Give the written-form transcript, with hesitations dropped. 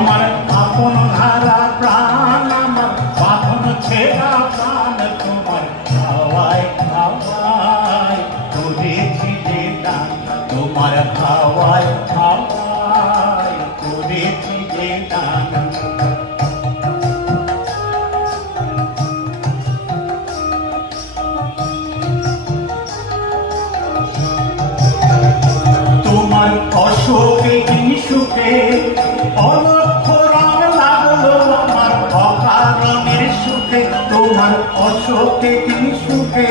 আমার আপন হারা প্রাণ, আমার বাঁধন ছেঁড়া প্রাণ, তোমার হাওয়ায় হাওয়ায় করেছি যে দান, তোমার হাওয়ায় হাওয়ায় করেছি যে দান। তোমার অশোকে সুখে অলক্ষরাম লাগলো আমার অকারণের সুখে, তোমার অশোকে সুখে